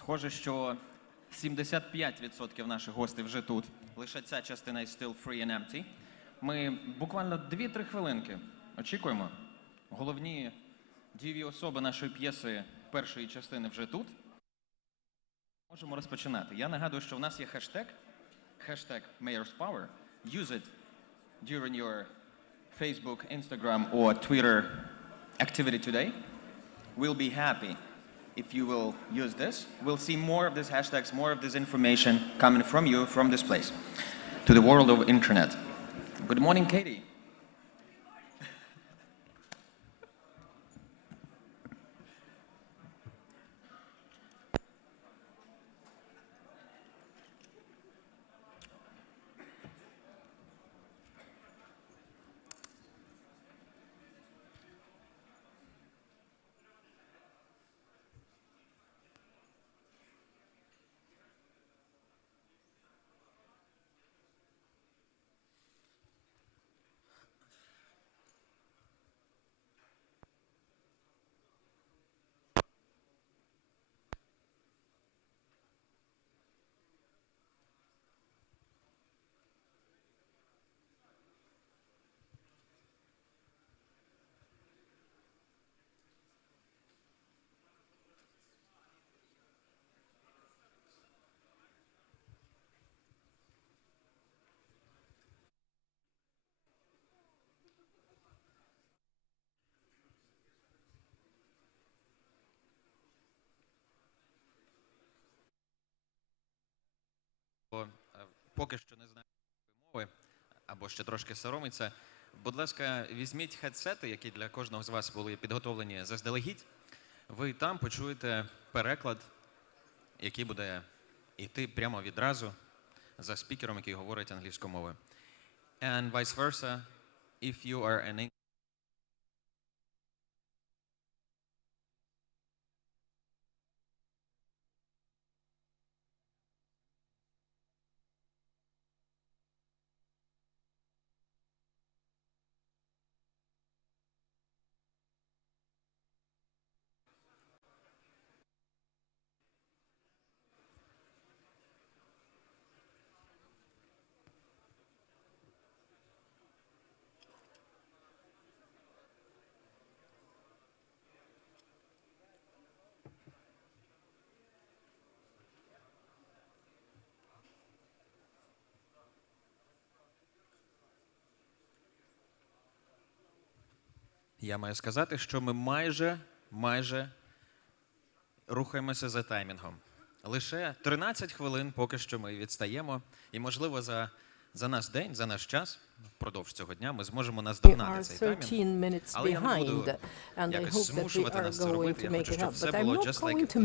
Схоже, що 75% наших гостей вже тут. Лише ця частина is still free and empty. Ми буквально 2-3 хвилинки очікуємо. Головні дієві особи нашої п'єси першої частини вже тут. Можемо розпочинати. Я нагадую, що в нас є хештег Mayor's Power. Use it during your Facebook, Instagram or Twitter activity today. We'll be happy if you will use this. We'll see more of these hashtags, more of this information coming from you, from this place, to the world of internet. Good morning, Katie. Поки що не знаю мови, або ще трошки соромиться, будь ласка, візьміть хедсети, які для кожного з вас були підготовлені заздалегідь. Ви там почуєте переклад, який буде йти прямо відразу за спікером, який говорить англійською мовою. And vice versa, if you are an English Я маю сказати, що ми майже рухаємося за таймінгом. Лише 13 хвилин поки що ми відстаємо. І, можливо, за наш день, за наш час, впродовж цього дня, ми зможемо наздогнати цей таймінг. Але я не буду якось змушувати нас це робити. Я хочу, щоб все було just like it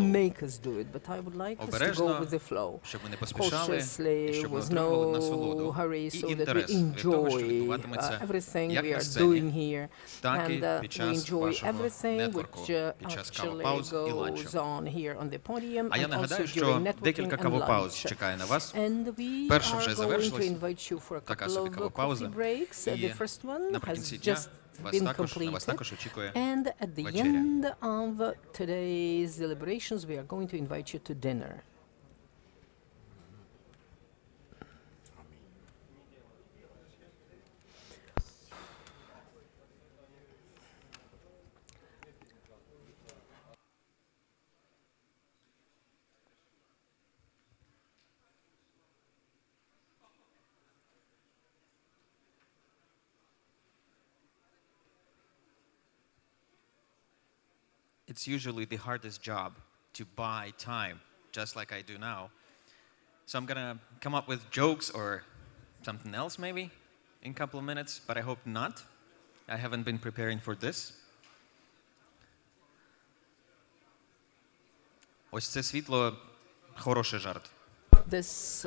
flow. Обережно, щоб ми не поспішали, і щоб ми отримали насолоду і інтерес від того, що відбуватиметься як на сцені, так і під час вашого нетворку, під час кавопауз і ланчу. А я нагадаю, що декілька кавопауз чекає на вас. Перша вже завершилась, така собі кавопауза. І наприкінці дня на вас також очікує вечеря. It's usually the hardest job to buy time, just like I do now. So I'm gonna come up with jokes or something else maybe in a couple of minutes, but I hope not. I haven't been preparing for this. Ось це світло – хороший жарт. This,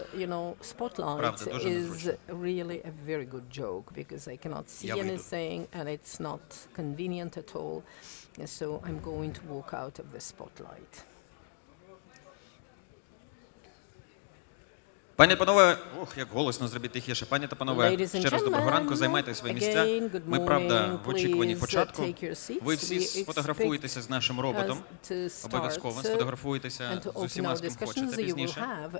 spotlight is really a very good joke because I cannot see anything and it's not convenient at all. So I'm going to walk out of the spotlight. Пані та панове, як голосно зробіть тихіше. Пані та панове, ще раз доброго ранку, займайте свої місця. Ми, правда, в очікуванні початку. Ви всі сфотографуєтеся з нашим роботом, обов'язково сфотографуєтеся з усіма, з ким хочете пізніше.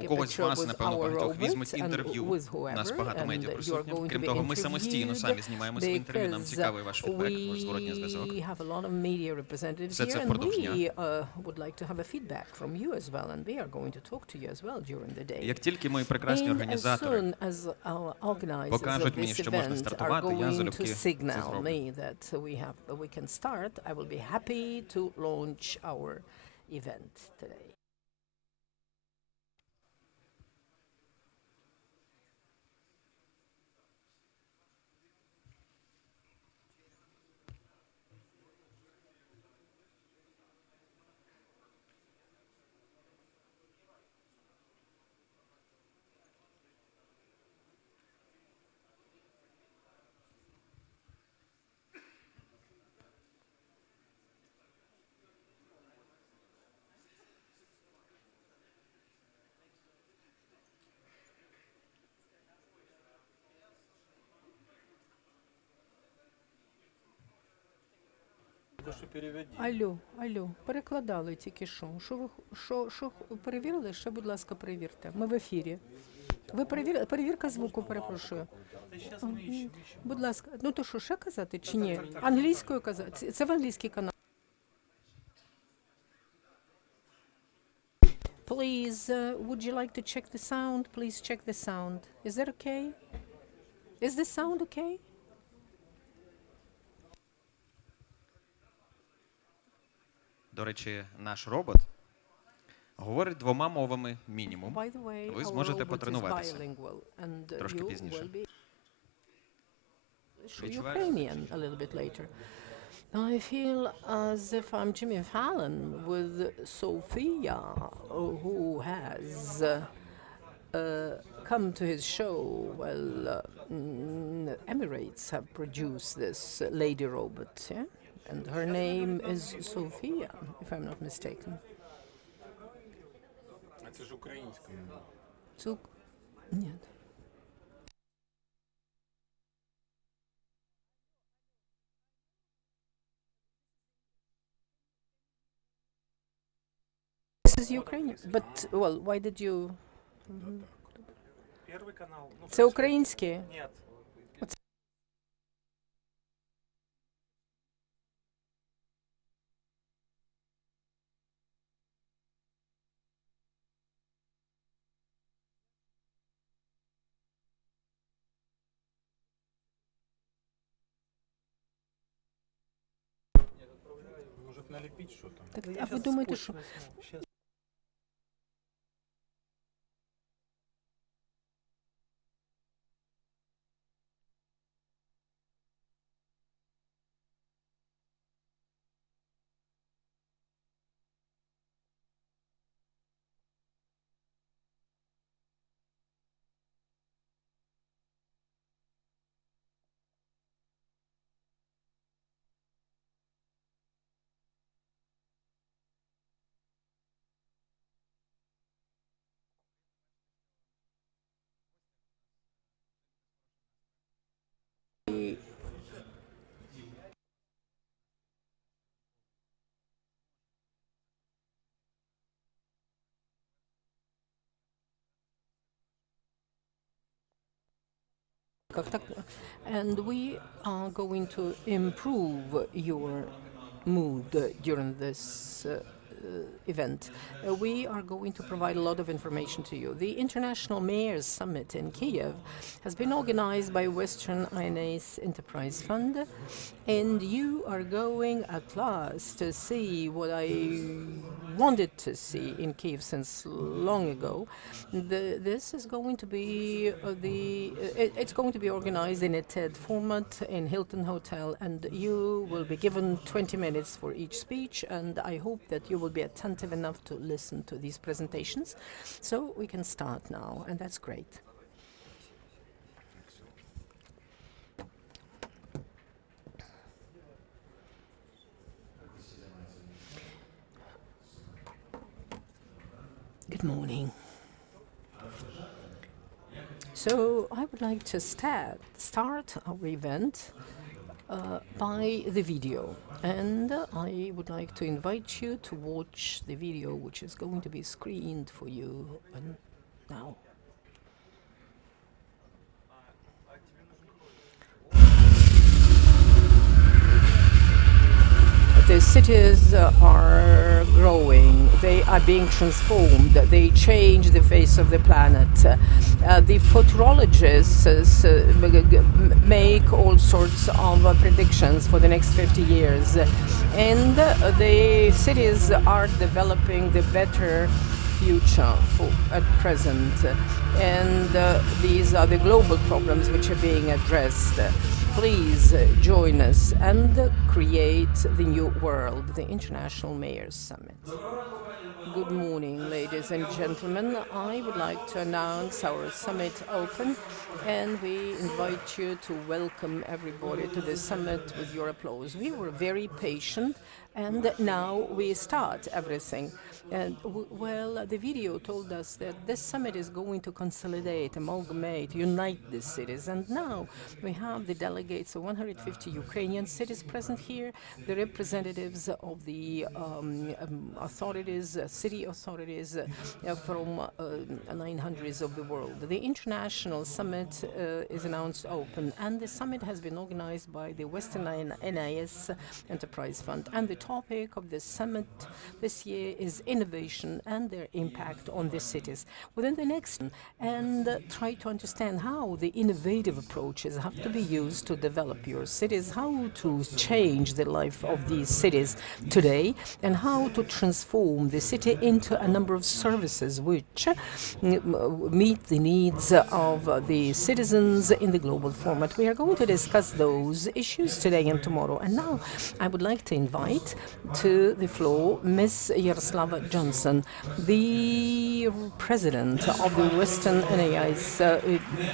У когось з вас, напевно, багатьох візьмуть інтерв'ю. У нас багато медіа присутніх. Крім того, ми самостійно самі знімаємо свої інтерв'ю, нам цікавий ваш фідбек, ваш зворотній зв'язок. Все це впродовж дня. Як тільки мої прекрасні організатори покажуть мені, що можна стартувати, я залюбки це зроблю. Алло, перекладали тільки що. Що перевірили? Ще, будь ласка, перевірте. Ми в ефірі. Ви перевірили? Перевірка звуку, перепрошую. Будь ласка, ну то що, ще казати чи ні? Англійською казати? Це в англійський канал. Please, would you like to check the sound? Please check the sound. Is that okay? Is the sound okay? До речі, наш робот говорить двома мовами мінімум. Ви зможете потренуватися трошки пізніше. Ukrainian a little bit later. I feel as if I'm Jimmy Fallon with Sophia, who has come to his show. Well, Emirates have produced this lady robot, yeah? And her name is Sophia, if I'm not mistaken. Это же украинская. Нет. This is Ukrainian, but, well, why did you... Первый канал. Це українське? Нет. Может налепить что-то? Так, а ви думаєте, що... And we are going to improve your mood during this event. We are going to provide a lot of information to you. The International Mayors Summit in Kiev has been organized by Western INA's Enterprise Fund, and you are going at last to see what I wanted to see in Kiev since long ago. This is going to be it's going to be organized in a TED format in Hilton Hotel, and you will be given 20 minutes for each speech, and I hope that you will be attentive enough to listen to these presentations. So we can start now, and that's great. Good morning. So I would like to start our event by the video, and I would like to invite you to watch the video which is going to be screened for you now. The cities are growing, they are being transformed, they change the face of the planet. The futurologists make all sorts of predictions for the next 50 years. And the cities are developing the better future at present. And these are the global problems which are being addressed. Please join us and create the new world, the International Mayors Summit. Good morning, ladies and gentlemen. I would like to announce our summit open, and we invite you to welcome everybody to the summit with your applause. We were very patient, and now we start everything. And well, the video told us that this summit is going to consolidate, amalgamate, unite the cities. And now we have the delegates of 150 Ukrainian cities present here, the representatives of the authorities, city authorities from 900s of the world. The international summit is announced open, and the summit has been organized by the Western NIS Enterprise Fund. And the topic of the summit this year is innovation and their impact on the cities. Within the next, and try to understand how the innovative approaches have to be used to develop your cities, how to change the life of these cities today, and how to transform the city into a number of services which meet the needs of the citizens in the global format. We are going to discuss those issues today and tomorrow. And now I would like to invite to the floor Ms. Yaroslava Johnson, the president of the Western NIS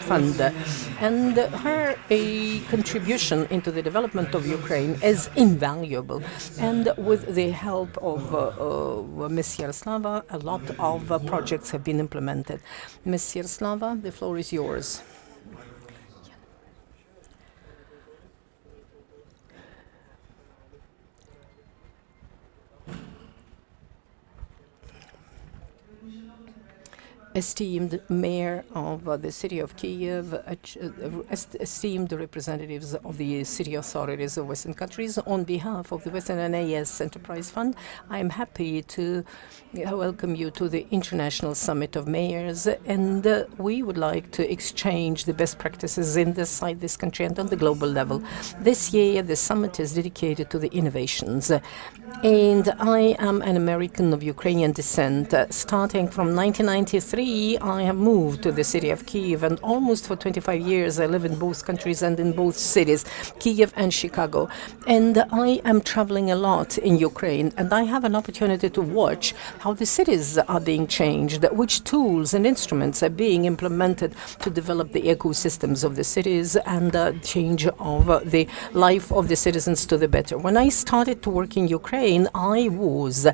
Fund. And her contribution into the development of Ukraine is invaluable. And with the help of Ms. Yaroslava, a lot of projects have been implemented. Ms. Yaroslava, the floor is yours. Esteemed Mayor of the City of Kiev, esteemed representatives of the city authorities of Western countries, on behalf of the Western NIS Enterprise Fund, I am happy to welcome you to the International Summit of Mayors, and we would like to exchange the best practices inside this country and on the global level. This year, the summit is dedicated to the innovations. And I am an American of Ukrainian descent. Starting from 1993, I have moved to the city of Kiev, and almost for 25 years I live in both countries and in both cities, Kiev and Chicago. And I am traveling a lot in Ukraine, and I have an opportunity to watch how the cities are being changed, which tools and instruments are being implemented to develop the ecosystems of the cities and change of the life of the citizens to the better. When I started to work in Ukraine, I was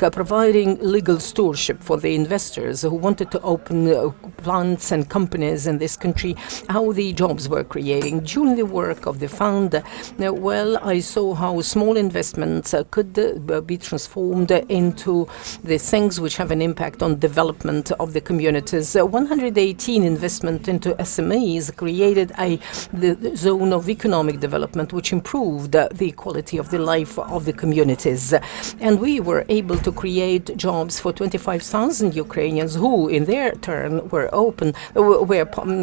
providing legal stewardship for the investors who wanted to open plants and companies in this country, how the jobs were creating. During the work of the fund, well, I saw how small investments could be transformed into the things which have an impact on development of the communities. 118 investment into SMEs created the zone of economic development, which improved the quality of the life of the communities. And we were able to create jobs for 25,000 Ukrainians who, in their turn, were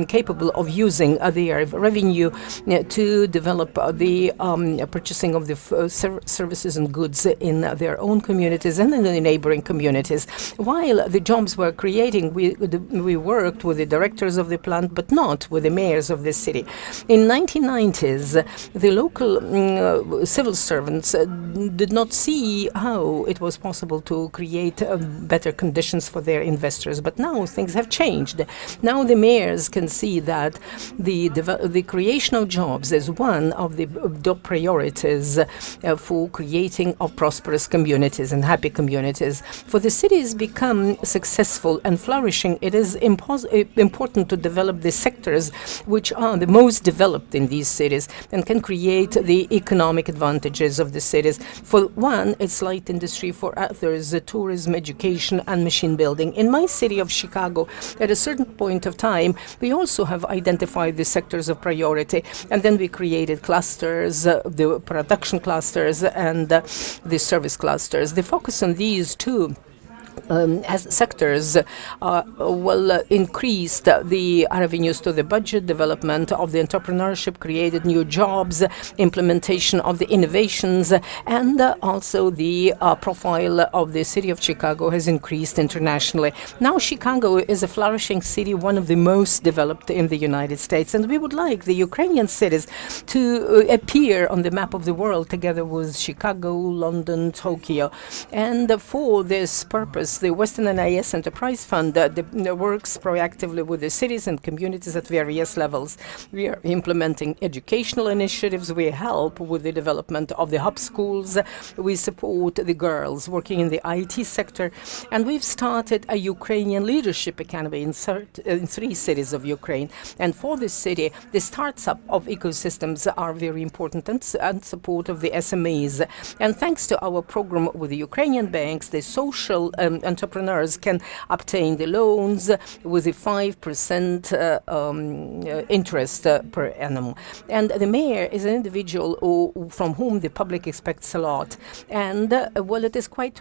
capable of using their revenue to develop the purchasing of the services and goods in their own communities and in the neighboring communities. While the jobs were creating, we worked with the directors of the plant, but not with the mayors of the city. In 1990s, the local civil servants did not see how it was possible to create better conditions for their investors. But now things have changed. Now the mayors can see that the creation of jobs is one of the priorities for creating of prosperous communities and happy communities. For the cities become successful and flourishing, it is important to develop the sectors which are the most developed in these cities and can create the economic advantages of the cities. For one, it's light industry. For others, tourism, education, and machine building. In my city of Chicago, at a certain point of time, we also have identified the sectors of priority, and then we created clusters, the production clusters and the service clusters. The focus on these two as sectors increased the revenues to the budget, development of the entrepreneurship, created new jobs, implementation of the innovations, and also the profile of the city of Chicago has increased internationally. Now Chicago is a flourishing city, one of the most developed in the United States, and we would like the Ukrainian cities to appear on the map of the world together with Chicago, London, Tokyo. And for this purpose, the Western NIS Enterprise Fund works proactively with the cities and communities at various levels. We are implementing educational initiatives. We help with the development of the hub schools. We support the girls working in the IT sector. And we've started a Ukrainian Leadership Academy in 3 cities of Ukraine. And for this city, the startup of ecosystems are very important and support of the SMEs. And thanks to our program with the Ukrainian banks, the social entrepreneurs can obtain the loans with a 5% interest per annum. And the mayor is an individual from whom the public expects a lot. And well, it is quite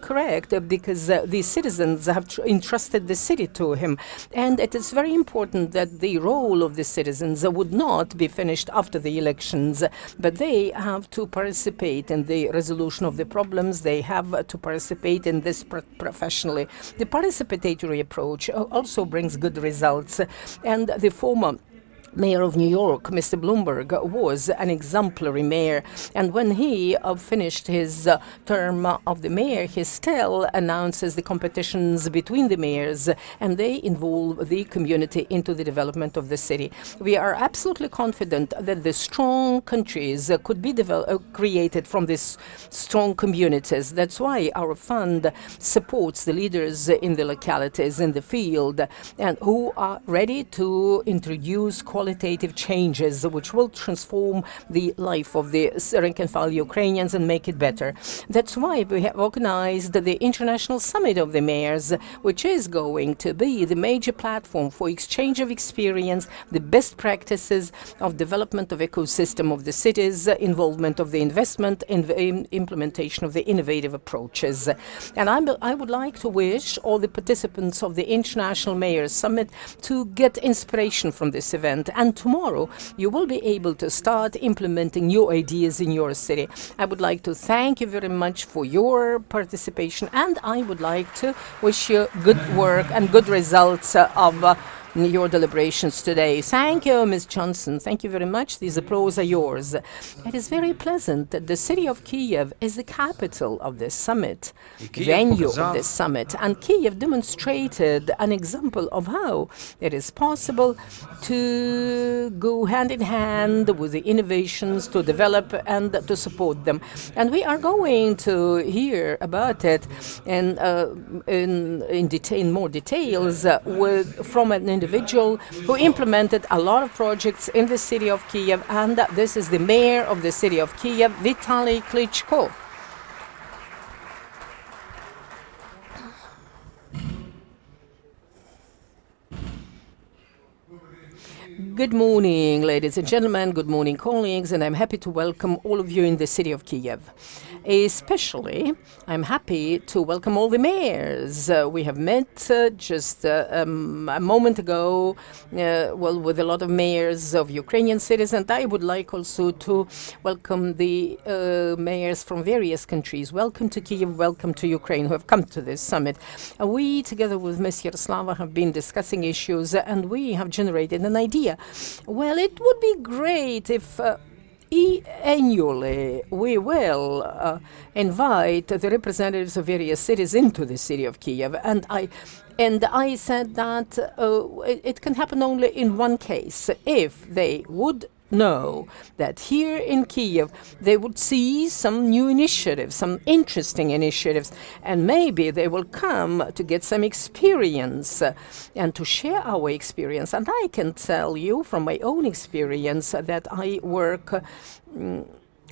correct because the citizens have entrusted the city to him. And it is very important that the role of the citizens would not be finished after the elections, but they have to participate in the resolution of the problems. They have to participate in this professionally. The participatory approach also brings good results, and the former Mayor of New York, Mr. Bloomberg, was an exemplary mayor. And when he finished his term of the mayor, he still announces the competitions between the mayors, and they involve the community into the development of the city. We are absolutely confident that the strong countries could be created from these strong communities. That's why our fund supports the leaders in the localities, in the field, and who are ready to introduce qualitative changes which will transform the life of the rank and file Ukrainians and make it better. That's why we have organized the International Summit of the Mayors, which is going to be the major platform for exchange of experience, the best practices of development of ecosystem of the cities, involvement of the investment, in implementation of the innovative approaches. And I would like to wish all the participants of the International Mayors Summit to get inspiration from this event. And tomorrow you will be able to start implementing new ideas in your city. I would like to thank you very much for your participation, and I would like to wish you good work and good results of your deliberations today. Thank you, Ms. Johnson. Thank you very much. These applause are yours. It is very pleasant that the city of Kiev is the capital of this summit, venue of this summit. And Kiev demonstrated an example of how it is possible to go hand in hand with the innovations, to develop and to support them. And we are going to hear about it in more details from an individual who implemented a lot of projects in the city of Kiev, and this is the mayor of the city of Kiev, Vitaly Klitschko. Good morning, ladies and gentlemen. Good morning, colleagues, and I'm happy to welcome all of you in the city of Kiev. Especially, I'm happy to welcome all the mayors. We have met just a moment ago, with a lot of mayors of Ukrainian cities, and I would like also to welcome the mayors from various countries. Welcome to Kiev, welcome to Ukraine, who have come to this summit. We, together with Ms. Yaroslava, have been discussing issues, and we have generated an idea. Well, it would be great if annually, we will invite the representatives of various cities into the city of Kiev. And I said that it can happen only in one case, if they would know that here in Kiev they would see some new initiatives, some interesting initiatives, and maybe they will come to get some experience and to share our experience. And I can tell you from my own experience that I work,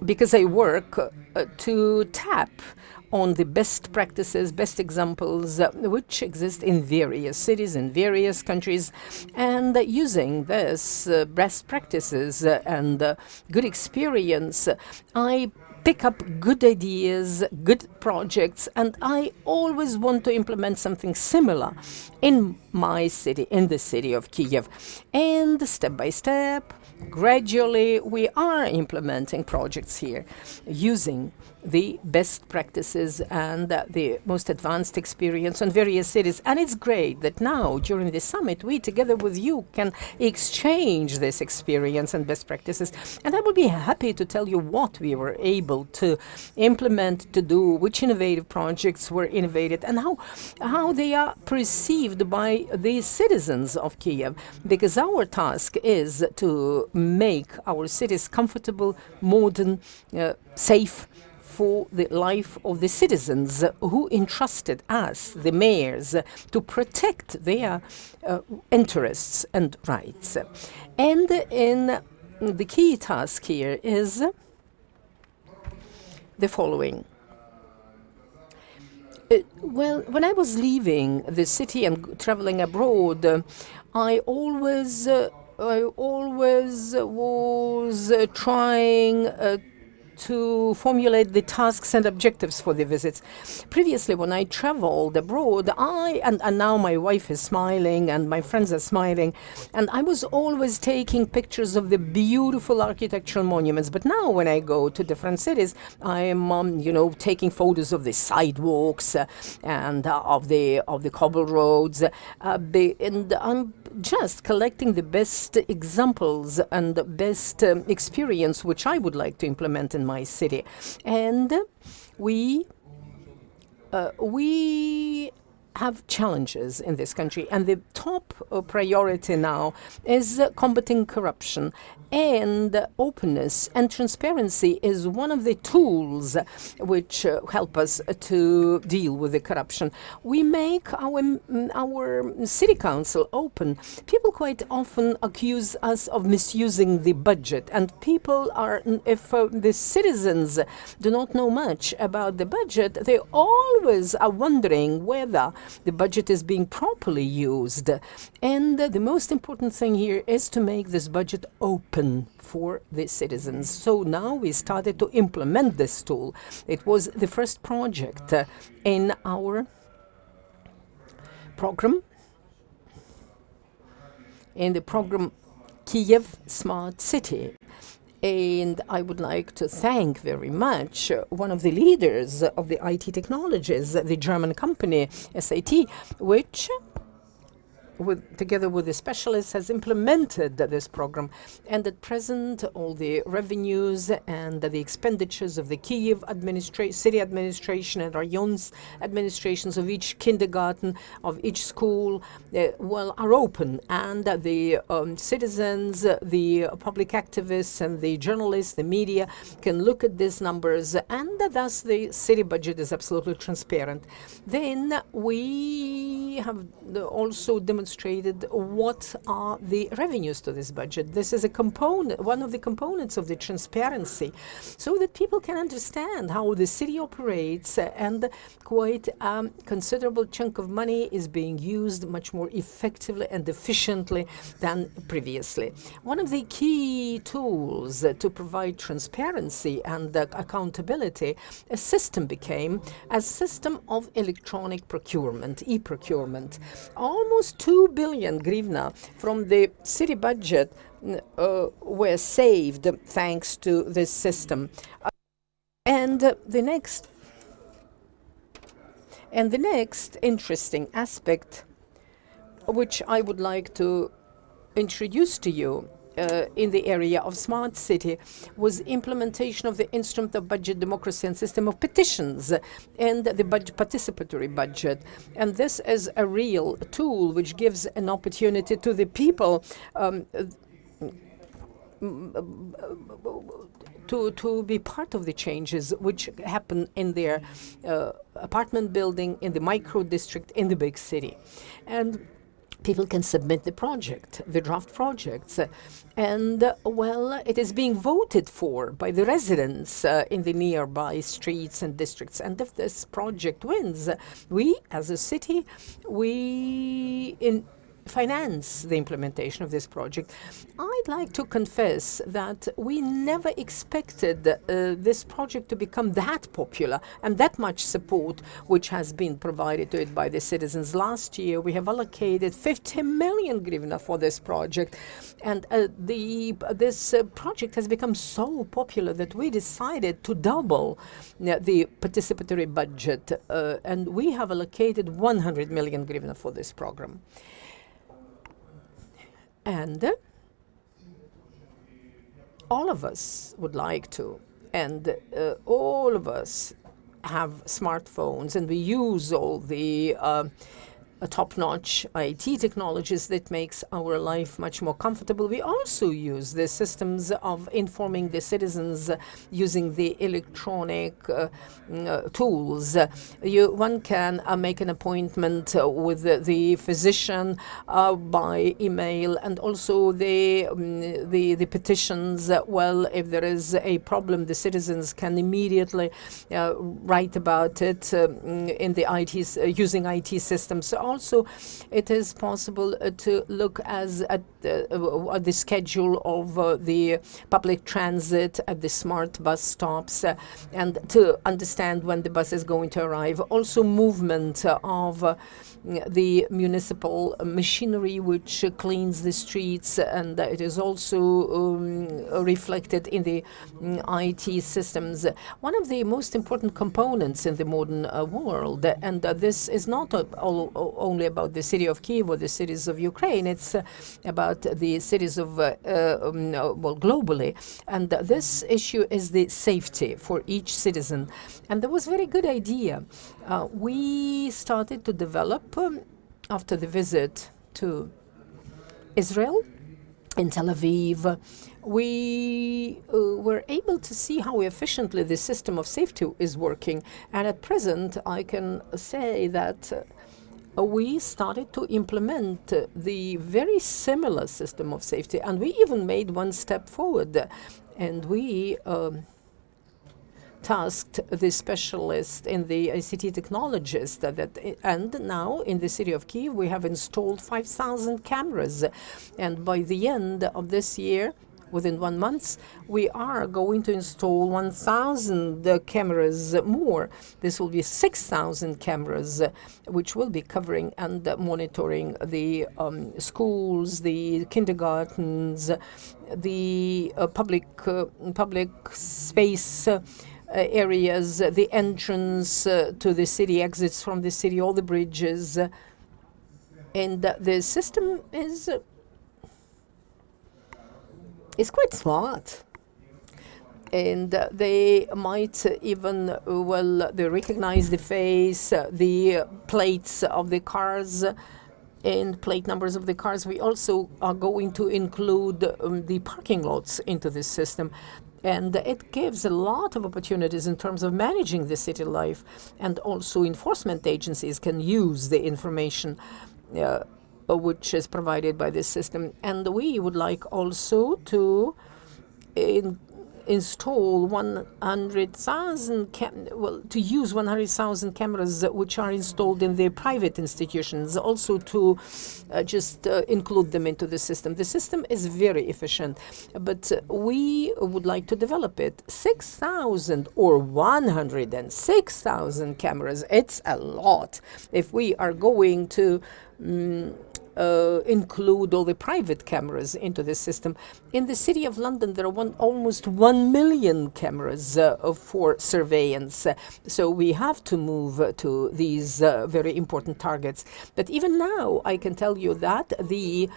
because I work to tap on the best practices, best examples which exist in various cities, in various countries, and using this best practices and good experience, I pick up good ideas, good projects, and I always want to implement something similar in my city, in the city of Kiev. And step by step, gradually, we are implementing projects here using the best practices and the most advanced experience in various cities. And it's great that now, during the summit, we, together with you, can exchange this experience and best practices. And I will be happy to tell you what we were able to implement, to do, which innovative projects were innovated, and how they are perceived by the citizens of Kiev. Because our task is to make our cities comfortable, modern, safe, for the life of the citizens who entrusted us, the mayors, to protect their interests and rights. And the key task here is the following. Well, when I was leaving the city and traveling abroad, I always was trying to formulate the tasks and objectives for the visits. Previously, when I traveled abroad, and now my wife is smiling and my friends are smiling, and I was always taking pictures of the beautiful architectural monuments. But now when I go to different cities, I am, taking photos of the sidewalks and of the cobble roads, and I'm just collecting the best examples and the best experience which I would like to implement in my city. And we have challenges in this country, and the top priority now is combating corruption. And openness and transparency is one of the tools which help us to deal with the corruption. We make our city council open. People quite often accuse us of misusing the budget, and people are, if the citizens do not know much about the budget, they always are wondering whether the budget is being properly used. And the most important thing here is to make this budget open for the citizens. So now we started to implement this tool. It was the first project in our program, in the program Kiev Smart City. And I would like to thank very much one of the leaders of the IT technologies, the German company SAT, which together with the specialists, has implemented this program. And at present, all the revenues and the expenditures of the Kiev city administration and Rayon's administrations of each kindergarten, of each school, are open. And the citizens, the public activists, and the journalists, the media can look at these numbers, and thus the city budget is absolutely transparent. Then we have also demonstrated what are the revenues to this budget. This is a component, one of the components of the transparency, so that people can understand how the city operates, and quite a considerable chunk of money is being used much more effectively and efficiently than previously. One of the key tools to provide transparency and accountability, a system became a system of electronic procurement, e-procurement. Almost 2 billion hryvnia from the city budget were saved thanks to this system. And the next interesting aspect, which I would like to introduce to you, in the area of smart city was implementation of the instrument of budget democracy and system of petitions and the participatory budget. And this is a real tool which gives an opportunity to the people to be part of the changes which happen in their apartment building, in the micro district, in the big city. And people can submit the project, the draft projects, and well, it is being voted for by the residents in the nearby streets and districts. And if this project wins, we as a city, we finance the implementation of this project. I'd like to confess that we never expected this project to become that popular and that much support which has been provided to it by the citizens. Last year we have allocated 50 million hryvnia for this project, and this project has become so popular that we decided to double the participatory budget, and we have allocated 100 million hryvnia for this program. And all of us would like to, and all of us have smartphones, and we use all the top-notch IT technologies that makes our life much more comfortable. We also use the systems of informing the citizens using the electronic tools. One can make an appointment with the physician by email, and also the petitions. Well, if there is a problem, the citizens can immediately write about it in the using IT systems. So also, it is possible to look at the schedule of the public transit at the smart bus stops and to understand when the bus is going to arrive. Also, movement of the municipal machinery which cleans the streets, and it is also reflected in the IT systems. One of the most important components in the modern world, and this is not only about the city of Kyiv or the cities of Ukraine, it's about the cities of, well, globally. And this issue is the safety for each citizen. And there was a very good idea. We started to develop, after the visit to Israel, in Tel Aviv, we were able to see how efficiently the system of safety is working. And at present, I can say that we started to implement the very similar system of safety, and we even made one step forward. And we tasked the specialist in the ICT technologist and now in the city of Kyiv we have installed 5,000 cameras, and by the end of this year, within 1 month, we are going to install 1,000 cameras more. This will be 6,000 cameras, which will be covering and monitoring the schools, the kindergartens, the public space areas, the entrance to the city, exits from the city, all the bridges. And the system is quite smart. And they might even, well, they recognize the face, the plates of the cars, and plate numbers of the cars. We also are going to include the parking lots into this system. And it gives a lot of opportunities in terms of managing the city life. And also enforcement agencies can use the information which is provided by this system. And we would like also to install 100,000, to use 100,000 cameras which are installed in the private institutions, also to just include them into the system. The system is very efficient, but we would like to develop it. 6,000 or 106,000 cameras, it's a lot. If we are going to include all the private cameras into the system. In the City of London, there are almost 1 million cameras for surveillance. So we have to move to these very important targets. But even now, I can tell you that the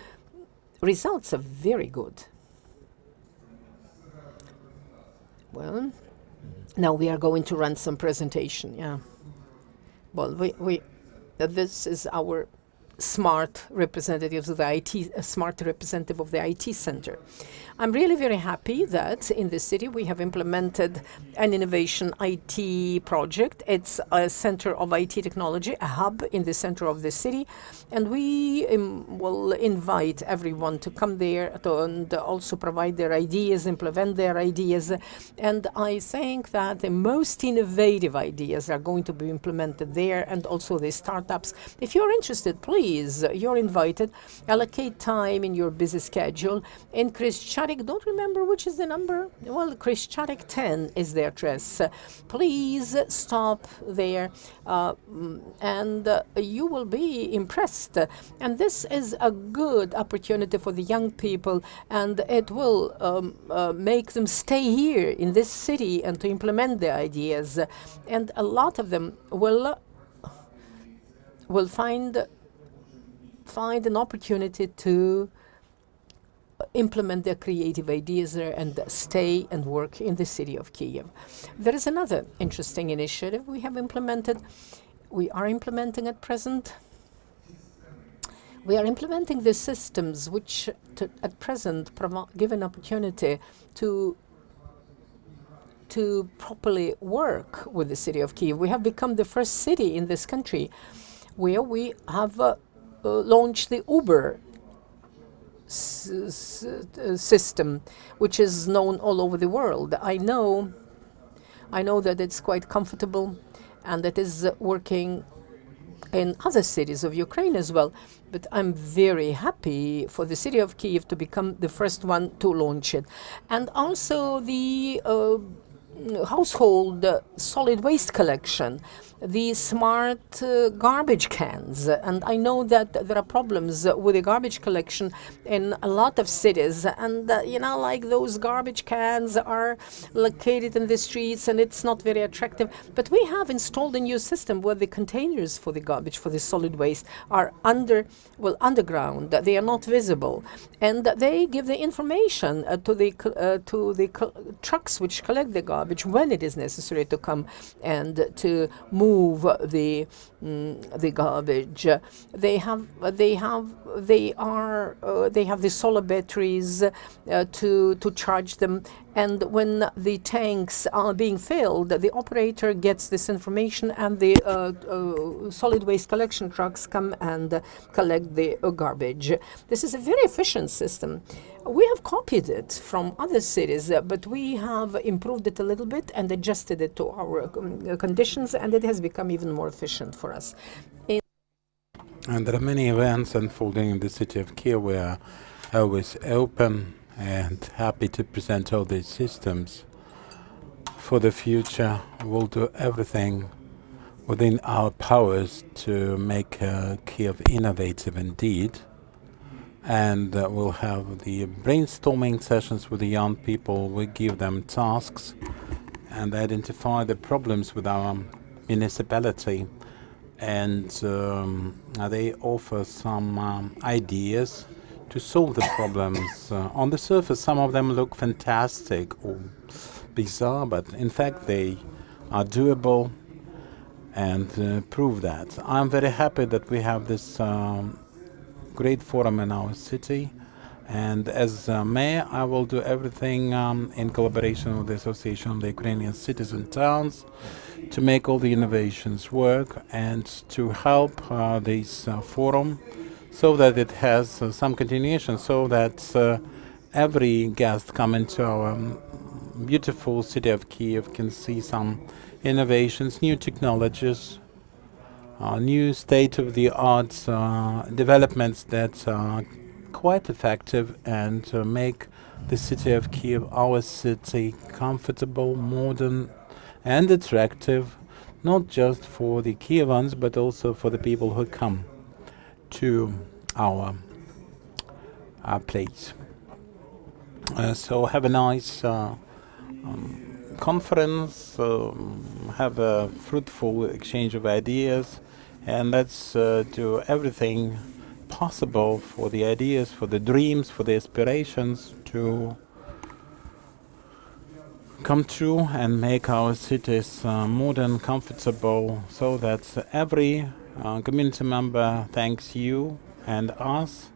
results are very good. Well, now we are going to run some presentation, yeah. Well, this is our smart representatives of the IT, smart representative of the IT center. I'm really very happy that in the city we have implemented an innovation IT project. It's a center of IT technology, a hub in the center of the city, and we will invite everyone to come there and also provide their ideas, implement their ideas. And I think that the most innovative ideas are going to be implemented there, and also the startups. If you're interested, please, you're invited. Allocate time in your busy schedule. In Krishcharik, don't remember which is the number? Well, Krishcharik 10 is the address. Please stop there and you will be impressed. And this is a good opportunity for the young people, and it will make them stay here in this city and to implement the ideas. And a lot of them will find an opportunity to implement their creative ideas there and stay and work in the city of Kyiv. There is another interesting initiative we have implemented. We are implementing at present. We are implementing the systems which at present give an opportunity to properly work with the city of Kyiv. We have become the first city in this country where we have launched the Uber system, which is known all over the world. I know that it's quite comfortable and that is working in other cities of Ukraine as well. But I'm very happy for the city of Kyiv to become the first one to launch it. And also the household solid waste collection, the smart garbage cans. And I know that there are problems with the garbage collection in a lot of cities. And, you know, like those garbage cans are located in the streets and it's not very attractive. But we have installed a new system where the containers for the garbage, for the solid waste, are underground. They are not visible. And they give the information to the trucks which collect the garbage when it is necessary to come and to move the garbage. They have the solar batteries to charge them. And when the tanks are being filled, the operator gets this information, and the solid waste collection trucks come and collect the garbage. This is a very efficient system. We have copied it from other cities, but we have improved it a little bit and adjusted it to our conditions, and it has become even more efficient for us. And there are many events unfolding in the city of Kyiv. We are always open and happy to present all these systems. For the future, we'll do everything within our powers to make Kyiv innovative indeed. And we'll have the brainstorming sessions with the young people. We give them tasks and identify the problems with our municipality. And they offer some ideas to solve the problems. On the surface, some of them look fantastic or bizarre, but in fact they are doable and prove that. I'm very happy that we have this great forum in our city, and as mayor I will do everything in collaboration with the Association of the Ukrainian Cities and Towns to make all the innovations work and to help this forum so that it has some continuation, so that every guest coming to our beautiful city of Kyiv can see some innovations, new technologies, new state-of-the-art developments that are quite effective and make the city of Kyiv, our city, comfortable, modern and attractive, not just for the Kyivans but also for the people who come to our place. So have a nice conference, have a fruitful exchange of ideas, and let's do everything possible for the ideas, for the dreams, for the aspirations to come true and make our cities modern, comfortable, so that every community member thanks you and us,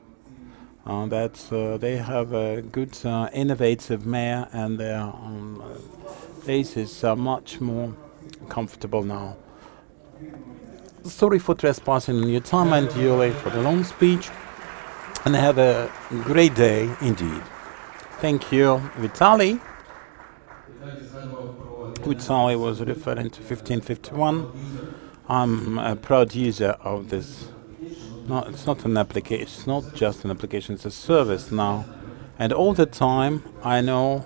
that they have a good, innovative mayor, and their places are much more comfortable now. Sorry for trespassing on your time and delay for the long speech, and have a great day indeed. Thank you, Vitaly. Vitaly was referring to 1551. I'm a proud user of this. No, it's not an application. It's not just an application. It's a service now, and all the time I know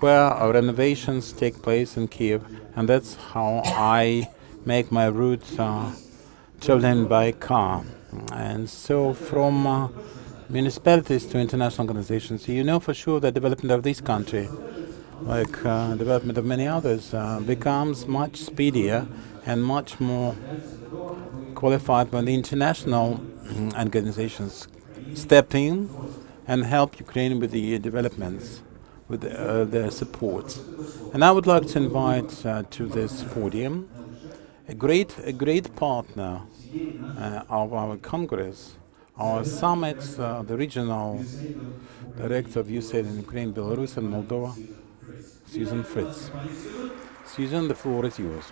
where our renovations take place in Kiev, and that's how I make my route traveling by car. And so from municipalities to international organizations, you know for sure that development of this country, like development of many others, becomes much speedier and much more qualified when the international organizations step in and help Ukraine with the developments, with their support. And I would like to invite to this podium a great partner of our Congress, our summits, the regional director of USAID in Ukraine, Belarus and Moldova, Susan Fritz. Susan, the floor is yours.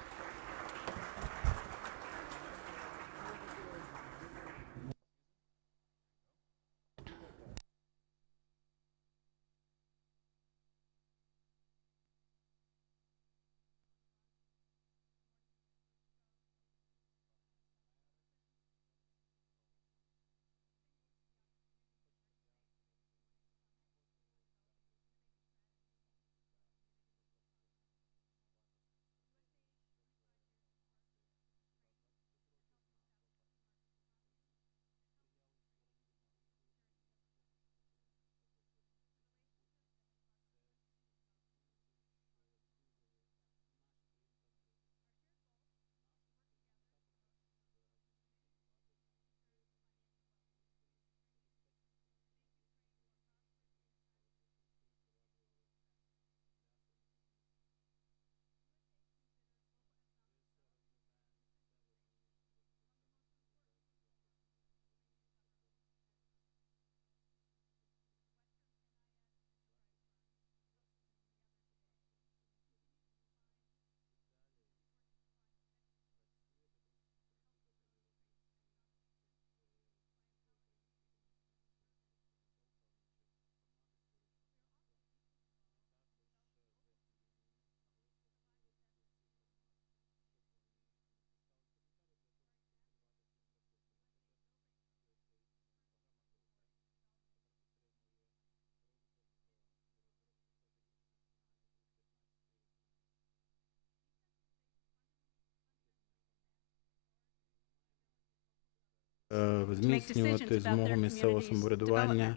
Зміцнювати змогу місцевого самоврядування,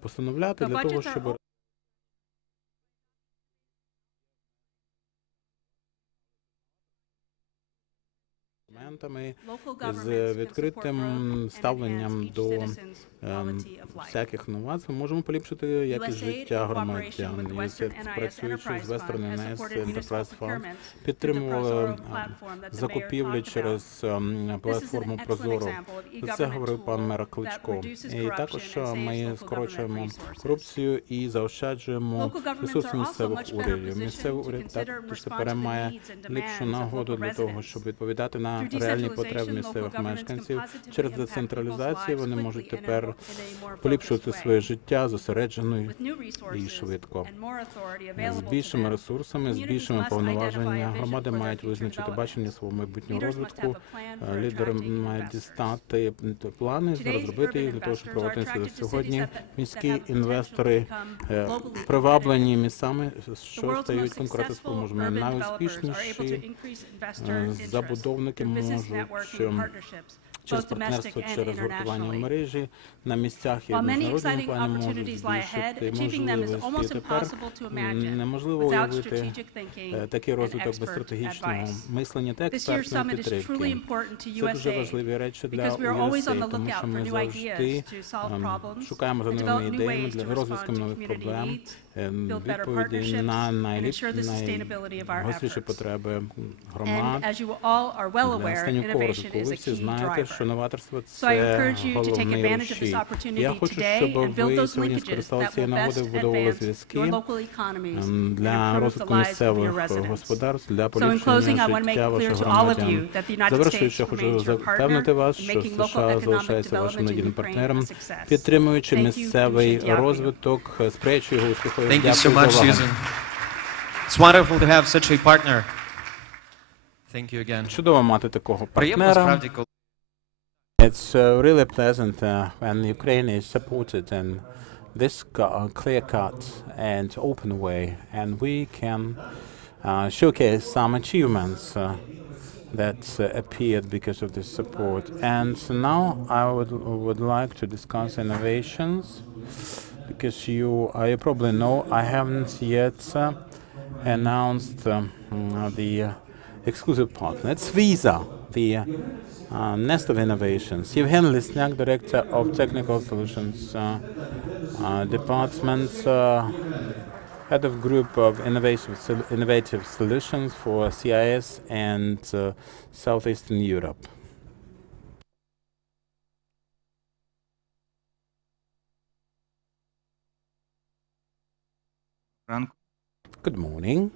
постановляти для того, щоб з відкритим ставленням до всяких новацій ми можемо поліпшити якість життя громадян. І працюючи з Western NS Enterprise Fund, підтримували закупівлі через платформу Прозоро. Це говорив пан мер Кличко. І також ми скорочуємо корупцію і заощаджуємо ресурси місцевих урядів. Місцевий уряд також тепер має ліпшу нагоду для того, щоб відповідати на реальні потреби місцевих мешканців. Через децентралізацію вони можуть тепер поліпшувати своє життя зосереджено і швидко. З більшими ресурсами, з більшими повноваженнями громади мають визначити бачення свого майбутнього розвитку. Лідери мають дістати плани, розробити їх для того, щоб проводитися сьогодні. Міські інвестори приваблені місцями, що стають конкурентоспроможними. Найуспішніші забудовники можуть через партнерство, через гуртування в мережі на місцях і в міжнародному плані можуть збільшити можливості. Тепер неможливо уявити такий розвиток без стратегічного мислення та експертної підтримки. Це дуже важливі речі для USAID, тому що ми завжди шукаємо за новими ідеями для розвитку нових проблем. build better partnerships, and ensure the sustainability of our найгостріші efforts. потреби And громад. as you all are well Для aware, останнього innovation коротко, is ви a всі key знаєте, що driver. новаторство So I це encourage you to take головний advantage of this рушій. opportunity Я хочу, today щоб and build ви those сьогодні linkages скористалися that цією will best нагодою, будували advance зв'язки your local economies and для improve the розвитку lives of your місцевих residents. господарств, для So in closing, поліпшення I want to make життя clear ваших to all of громадян. you that the United Завершуючи, States я хочу remains your partner запевнити вас, in що making local США economic залишається вашим development in надійним Ukraine партнером, a success. підтримуючи Thank you, місцевий дуже дякую. розвиток, сприяючи його успіху. Thank you Дякую so за much, увагу. Susan. It's wonderful to have such a partner. Thank you again. Чудово мати такого Приємно, партнера. справді, коли It's really pleasant when Ukraine is supported in this clear-cut and open way, and we can showcase some achievements that appeared because of this support. And so now I would like to discuss innovations, because you probably know I haven't yet announced the exclusive partner. It's Visa, the nest of innovations. Yevhen Lisnyak, Director of Technical Solutions Department, Head of Group of Innovative Solutions for CIS and Southeastern Europe. Good morning.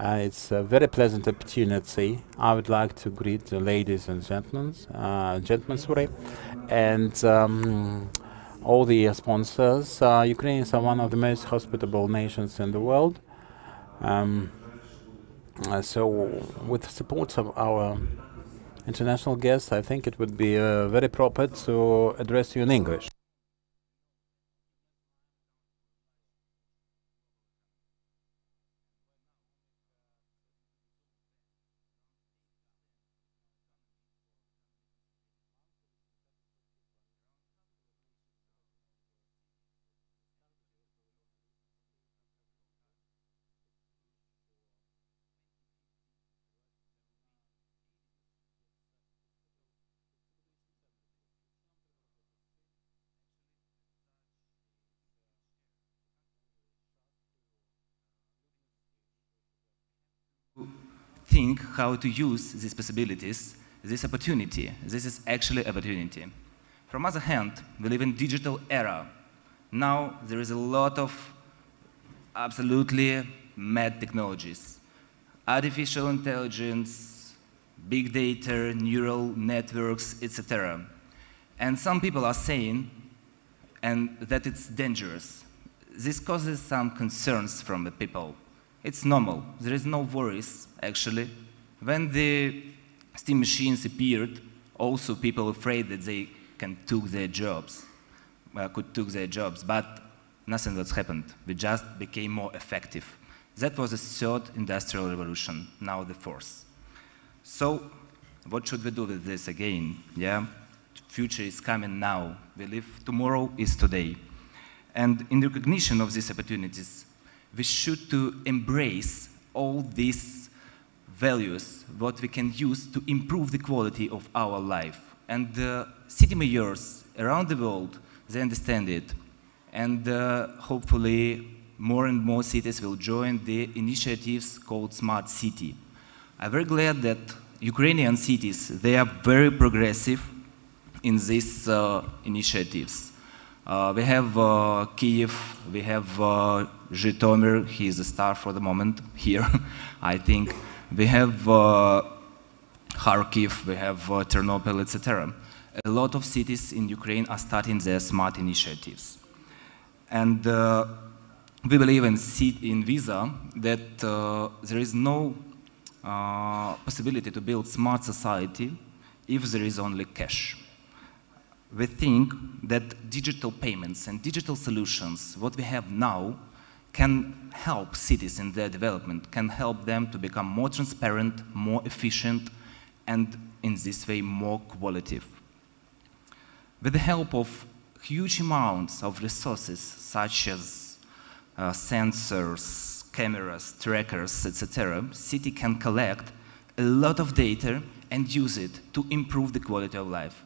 It's a very pleasant opportunity. I would like to greet the ladies and gentlemen, and all the sponsors. Ukraine is one of the most hospitable nations in the world. So with the support of our international guests, I think it would be very proper to address you in English. Think how to use these possibilities, this opportunity. This is actually opportunity. From other hand, we live in digital era. Now there is a lot of absolutely mad technologies. Artificial intelligence, big data, neural networks, etc. And some people are saying that it's dangerous. This causes some concerns from the people. It's normal. There is no worries, actually. When the steam machines appeared, also people afraid that they could take their jobs, but nothing was happened. We just became more effective. That was the third industrial revolution, now the fourth. So, what should we do with this again? Yeah, future is coming now. We live, tomorrow is today. And in recognition of these opportunities, we should to embrace all these values, what we can use to improve the quality of our life. And city mayors around the world, they understand it. And hopefully more and more cities will join the initiatives called Smart City. I'm very glad that Ukrainian cities, they are very progressive in these initiatives. We have Kyiv, we have Zhytomyr, he is a star for the moment here, I think. We have Kharkiv, we have Ternopil, etc. A lot of cities in Ukraine are starting their smart initiatives. And we believe in Visa that there is no possibility to build smart society if there is only cash. We think that digital payments and digital solutions, what we have now, can help cities in their development, can help them to become more transparent, more efficient, and in this way more qualitative. With the help of huge amounts of resources such as sensors, cameras, trackers, etc., city can collect a lot of data and use it to improve the quality of life.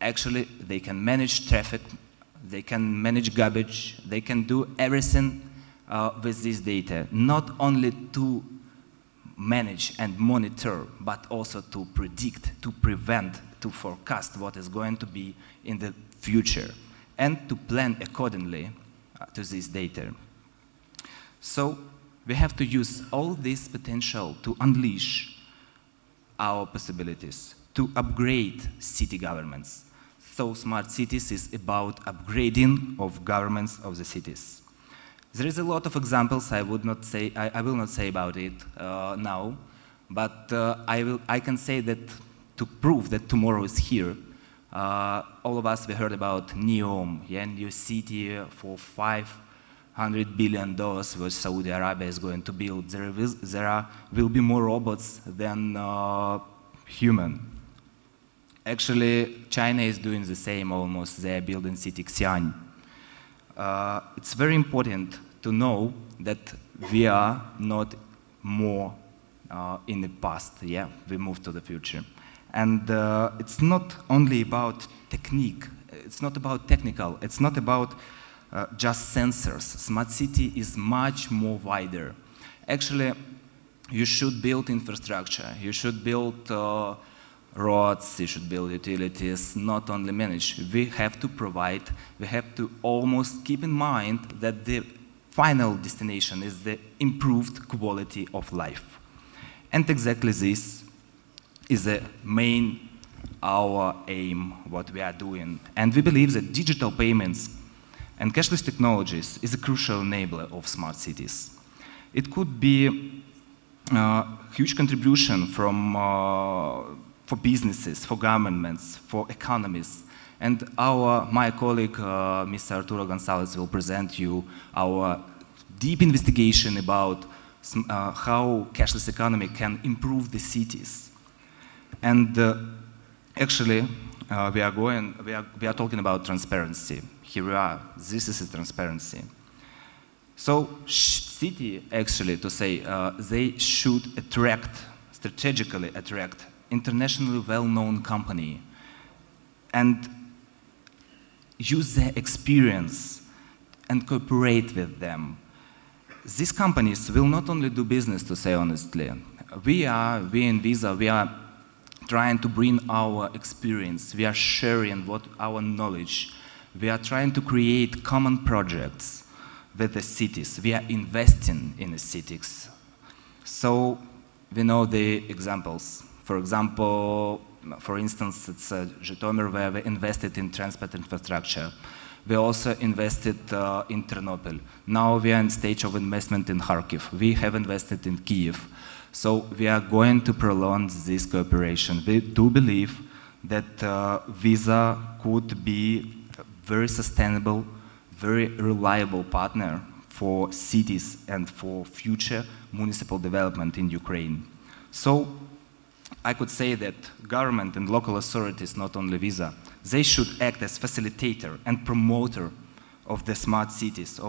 Actually, they can manage traffic, they can manage garbage, they can do everything with this data, not only to manage and monitor, but also to predict, to prevent, to forecast what is going to be in the future, and to plan accordingly to this data. So we have to use all this potential to unleash our possibilities, to upgrade city governments. So smart cities is about upgrading of governments of the cities. There is a lot of examples. I will not say about it now, but I can say that to prove that tomorrow is here. All of us we heard about NEOM, new city for $500 billion which Saudi Arabia is going to build. There will be more robots than human. Actually, China is doing the same almost. They are building city Xi'an. It's very important to know that we are not more in the past. Yeah, we move to the future. And it's not only about technique. It's not about technical. It's not about just sensors. Smart city is much more wider. Actually, you should build infrastructure. You should build roads, you should build utilities, not only manage. We have to provide, we have to almost keep in mind that the final destination is the improved quality of life. And exactly this is the main, our aim, what we are doing. And we believe that digital payments and cashless technologies is a crucial enabler of smart cities. It could be a huge contribution for businesses, for governments, for economies. And my colleague, Mr. Arturo Gonzalez, will present you our deep investigation about how cashless economy can improve the cities. And actually, we are talking about transparency. Here we are. This is a transparency. So, city actually, to say, they should strategically attract internationally well-known company and use their experience and cooperate with them. These companies will not only do business, to say honestly. We in Visa, we are trying to bring our experience. We are sharing our knowledge. We are trying to create common projects with the cities. We are investing in the cities. So we know the examples. For example, for instance, it's Zhytomyr, where we invested in transport infrastructure. We also invested in Ternopil. Now we are in stage of investment in Kharkiv. We have invested in Kyiv. So we are going to prolong this cooperation. We do believe that Visa could be a very sustainable, very reliable partner for cities and for future municipal development in Ukraine. So I could say that government and local authorities, not only Visa, they should act as facilitator and promoter of the smart cities,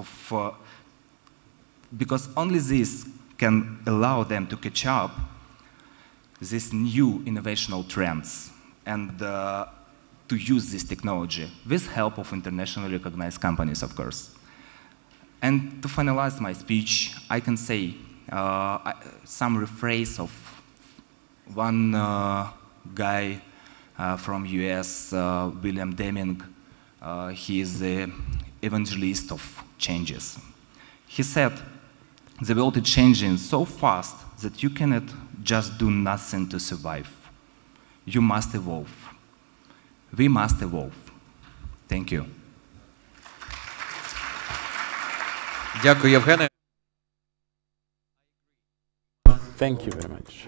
because only this can allow them to catch up these new innovational trends and to use this technology with help of internationally recognized companies, of course. And to finalize my speech, I can say some rephrase of one guy from US, William Deming. He is the evangelist of changes. He said, the world is changing so fast that you cannot just do nothing to survive. You must evolve. We must evolve. Thank you. Дякую, Євгене. Thank you very much.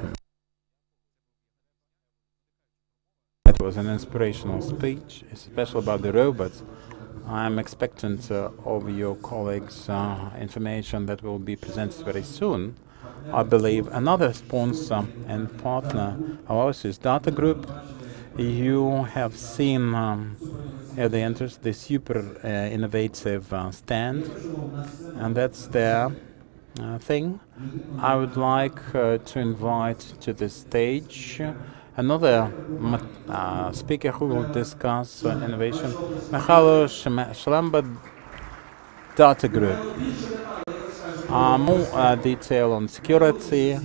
It was an inspirational speech, especially about the robots. I'm expectant of your colleagues' information that will be presented very soon. I believe another sponsor and partner of ours is Data Group. You have seen at the entrance the super innovative stand, and that's their thing. I would like to invite to the stage Another speaker who will discuss innovation, Michalo Shlemba, Data Group. More detail on security,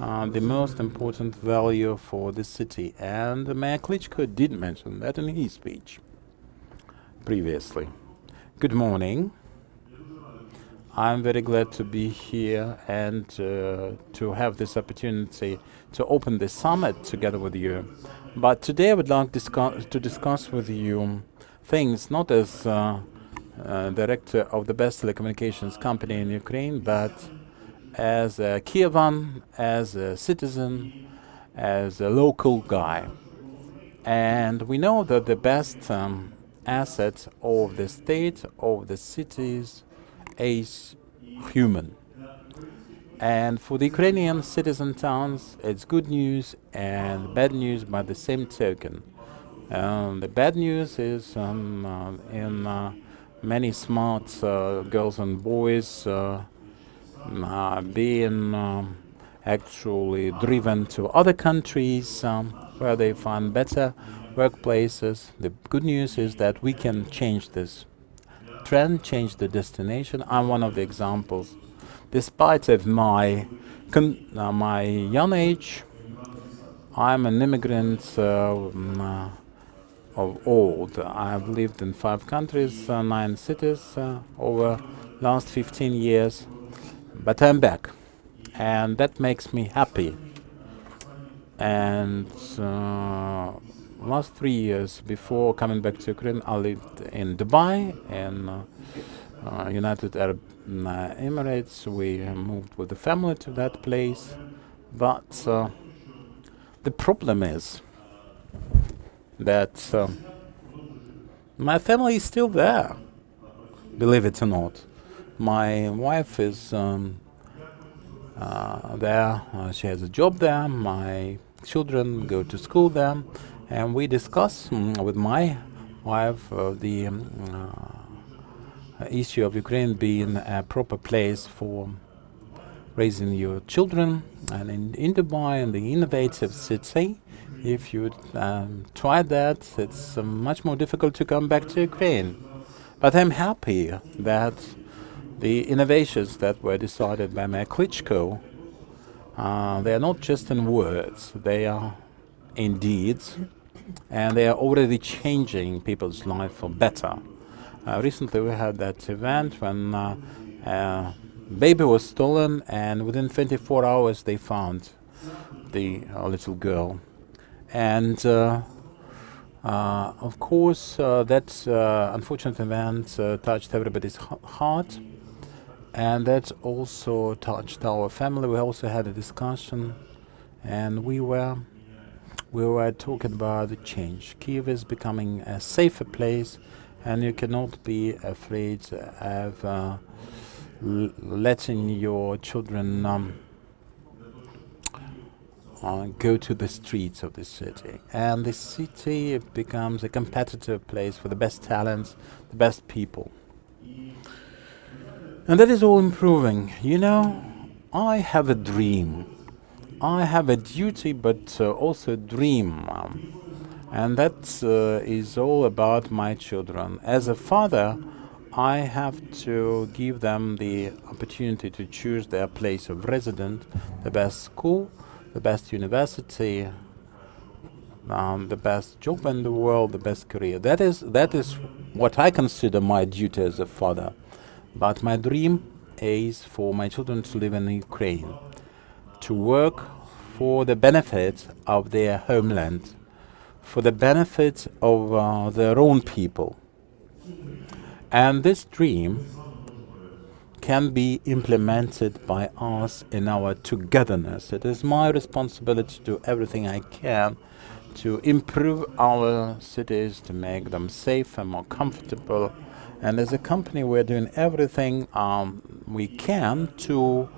the most important value for the city. And Mayor Klitschko did mention that in his speech previously. Good morning. I'm very glad to be here and to have this opportunity to open the summit together with you. But today I would like to discuss with you things not as director of the best telecommunications company in Ukraine, but as a Kievan, as a citizen, as a local guy. And we know that the best asset of the state, of the cities, is human. And for the Ukrainian citizen towns, it's good news and bad news by the same token. The bad news is in many smart girls and boys being actually driven to other countries where they find better workplaces. The good news is that we can change this trend, change the destination. I'm one of the examples. Despite of my young age, I'm an immigrant of old. I've lived in 5 countries, 9 cities over last 15 years, but I'm back, and that makes me happy. And last 3 years before coming back to Ukraine, I lived in Dubai and United Arab Emirates. We moved with the family to that place, but the problem is that my family is still there, believe it or not. My wife is there, she has a job there, my children go to school there, and we discuss with my wife the issue of Ukraine being a proper place for raising your children. And in Dubai, in the innovative city, if you try that, it's much more difficult to come back to Ukraine. But I'm happy that the innovations that were decided by Mayor Klitschko, they are not just in words, they are in deeds, and they are already changing people's life for better. Recently we had that event when baby was stolen, and within 24 hours they found the little girl. And of course that unfortunate event touched everybody's heart, and that also touched our family. We also had a discussion, and we were talking about the change. Kiev is becoming a safer place, and you cannot be afraid of letting your children go to the streets of the city. And the city becomes a competitive place for the best talents, the best people. And that is all improving. You know, I have a dream. I have a duty, but also a dream. And that is all about my children. As a father, I have to give them the opportunity to choose their place of residence, the best school, the best university, the best job in the world, the best career. That is what I consider my duty as a father. But my dream is for my children to live in Ukraine, to work for the benefit of their homeland, for the benefit of their own people. And this dream can be implemented by us in our togetherness. It is my responsibility to do everything I can to improve our cities, to make them safe and more comfortable. And as a company, we're doing everything we can to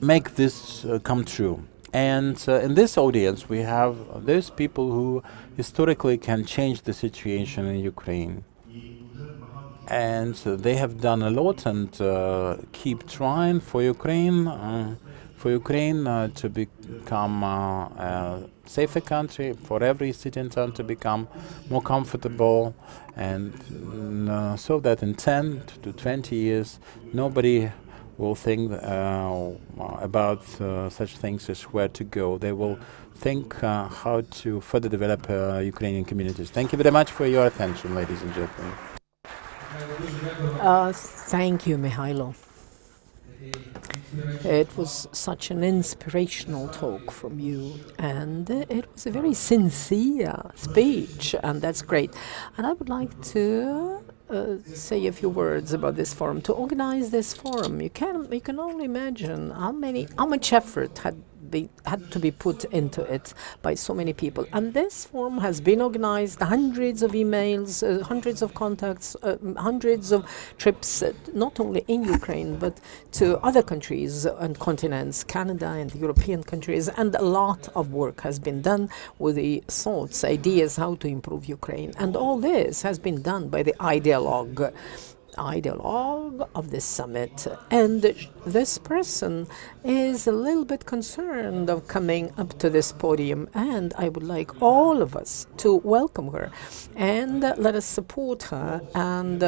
make this come true. And in this audience, we have those people who historically can change the situation in Ukraine. And they have done a lot and keep trying for Ukraine, for Ukraine to become a safer country, for every citizen to become more comfortable, and so that in 10 to 20 years nobody will think about such things as where to go. They will think how to further develop Ukrainian communities. Thank you very much for your attention, ladies and gentlemen. Thank you, Mihailo. It was such an inspirational talk from you, and it was a very sincere speech, and that's great. And I would like to say a few words about this forum. To organize this forum, you can only imagine how much effort had to be put into it by so many people. And this forum has been organized, hundreds of emails, hundreds of contacts, hundreds of trips, not only in Ukraine, but to other countries and continents, Canada and European countries, and a lot of work has been done with the thoughts, ideas, how to improve Ukraine. And all this has been done by the ideologue of this summit, and this person is a little bit concerned of coming up to this podium, and I would like all of us to welcome her and let us support her and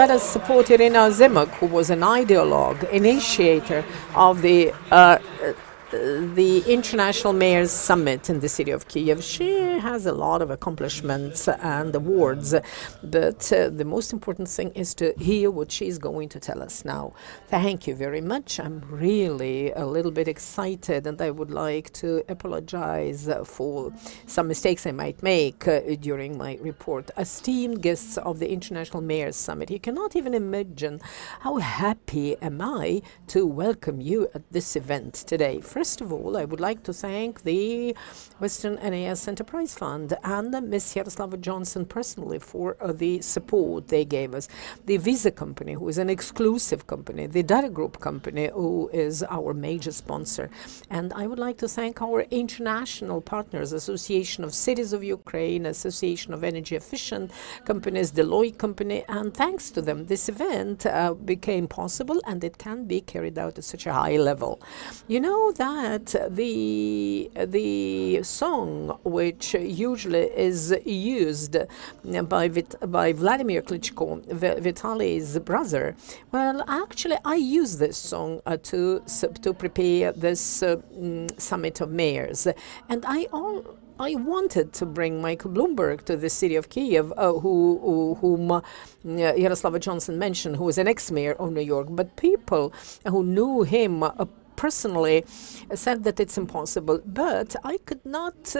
let us support Irina Zimok, who was an ideologue, initiator of the International Mayors Summit in the city of Kiev. She has a lot of accomplishments and awards, but the most important thing is to hear what she's going to tell us now. Thank you very much. I'm really a little bit excited, and I would like to apologize for some mistakes I might make during my report. Esteemed guests of the International Mayors Summit, you cannot even imagine how happy am I to welcome you at this event today. First of all, I would like to thank the Western NAS Enterprise Fund and Ms. Yaroslava Johnson personally for the support they gave us. The Visa company, who is an exclusive company, the Data Group company, who is our major sponsor. And I would like to thank our international partners, Association of Cities of Ukraine, Association of Energy Efficient Companies, Deloitte company, and thanks to them, this event became possible, and it can be carried out at such a high level. You know that the song which usually is used by Vladimir Klitschko, Vitaly's brother, well, actually I use this song to prepare this summit of mayors, and I wanted to bring Michael Bloomberg to the city of Kiev, whom Yaroslava Johnson mentioned, who was an ex-mayor of New York, but people who knew him personally said that it's impossible, but I could not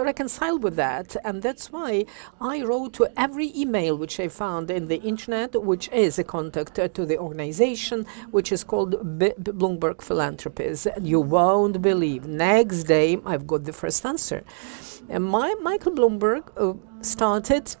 reconcile with that, and that's why I wrote to every email which I found in the internet, which is a contact to the organization, which is called Bloomberg Philanthropies. You won't believe, next day I've got the first answer. And Michael Bloomberg started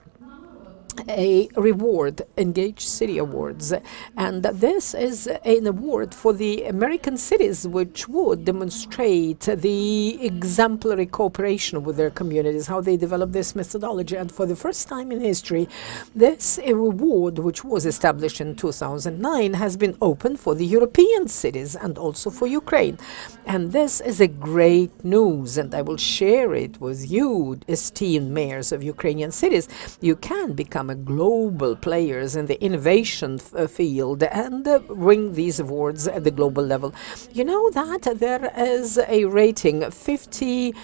a reward, Engaged City Awards, and this is an award for the American cities which would demonstrate the exemplary cooperation with their communities, how they develop this methodology. And for the first time in history, this reward, which was established in 2009, has been opened for the European cities and also for Ukraine. And this is a great news, and I will share it with you, esteemed mayors of Ukrainian cities. You can become a global players in the innovation field and bring these awards at the global level. You know that there is a rating 50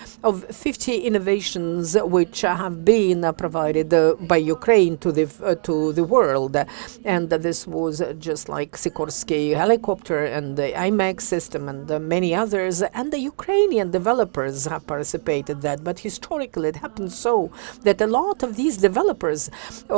innovations which have been provided by Ukraine to the world, and this was just like Sikorsky helicopter and the IMAX system and many others, and the Ukrainian developers have participated that. But historically it happened so that a lot of these developers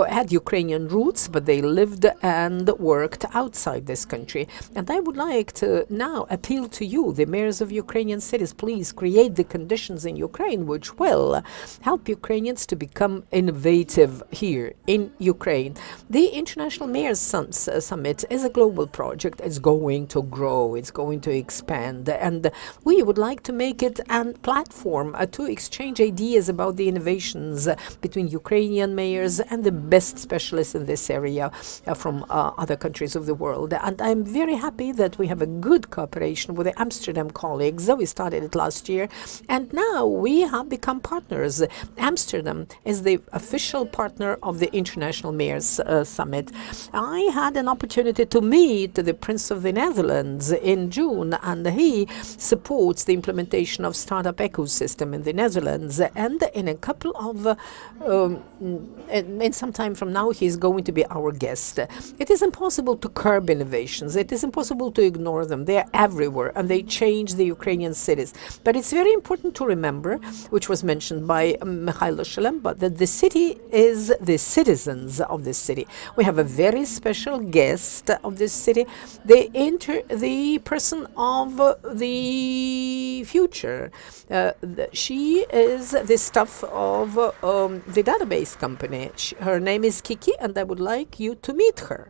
had Ukrainian roots, but they lived and worked outside this country. And I would like to now appeal to you, the mayors of Ukrainian cities, please create the conditions in Ukraine which will help Ukrainians to become innovative here in Ukraine. The International Mayors Summit is a global project. It's going to grow, it's going to expand, and we would like to make it a platform to exchange ideas about the innovations between Ukrainian mayors and the best specialists in this area from other countries of the world. And I'm very happy that we have a good cooperation with the Amsterdam colleagues. We started it last year, and now we have become partners. Amsterdam is the official partner of the International Mayors Summit. I had an opportunity to meet the Prince of the Netherlands in June, and he supports the implementation of startup ecosystem in the Netherlands. And in a couple of, in some time from now, he's going to be our guest. It is impossible to curb innovations. It is impossible to ignore them. They are everywhere, and they change the Ukrainian cities. But it's very important to remember, which was mentioned by Mikhailo Shalem, that the city is the citizens of this city. We have a very special guest of this city, the person of the future. She is the staff of the database company. Her name is Kiki, and I would like you to meet her.